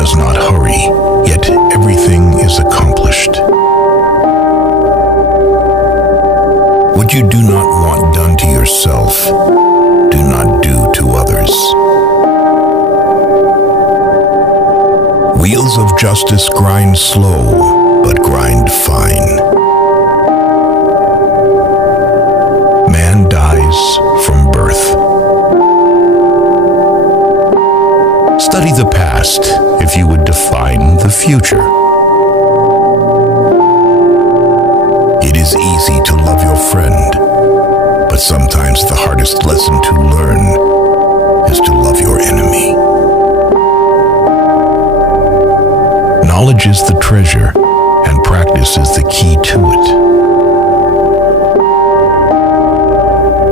does not hurry, yet everything is accomplished. What you do not want done to yourself, do not do to others. Wheels of justice grind slow, but grind fine. Man dies from birth. Study the past if you would define the future. It is easy to love your friend, but sometimes the hardest lesson to learn is to love your enemy. Knowledge is the treasure, and practice is the key to it.